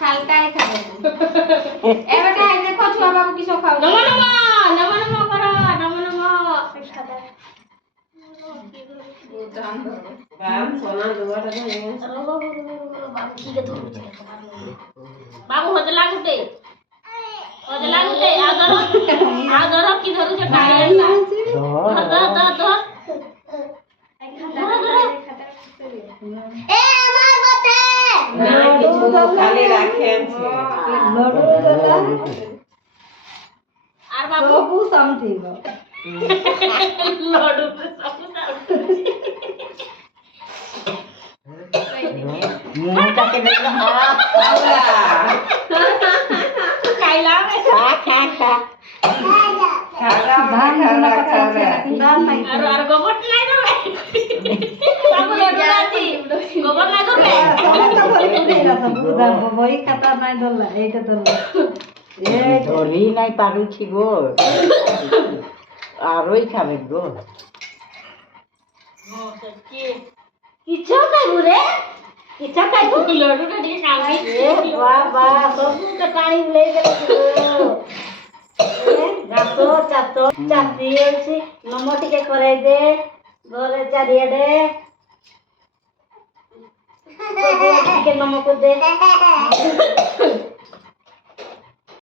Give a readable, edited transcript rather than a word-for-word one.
হালকাই খাবে এবার খাই দেখো ছুয়া বাবু কিছু খাও নমো নমো নমো নমো করো নমো নমো বাম সোনা দুয়াটা ধরে বাবু হতে লাগুতে আর ধরো কি ধরুছে টাইম ধর ধর ধর এ আমার কথা না কিছু খালি রাখেন লডু দাদা আর বাবু বাবু সামথিং লডু সব মুখটাকে দেখো খাইলা খা খাওয়া ধান খাওয়া কথা আছে ধান নাই আর আর গোবর নাই ধরবে বাবু লডু দাদি গোবর নাই ধরবে সমস্ত ধরে দিই না সব বুঝা বই খাতা নাই দল্লা এইটা দল্লা এই ধরি নাই পারুছি গো আরই খাবে গো কিচ্ছু খাইবু রে কিচ্ছু খাইবু লডুটা দিয়ে খাবি বাবা সবু তো পানি লই গেল গাতো চাতো চাতি আছে নম টিকে করাই দে ঘরে চারিয়াডে টিকে নম কর দে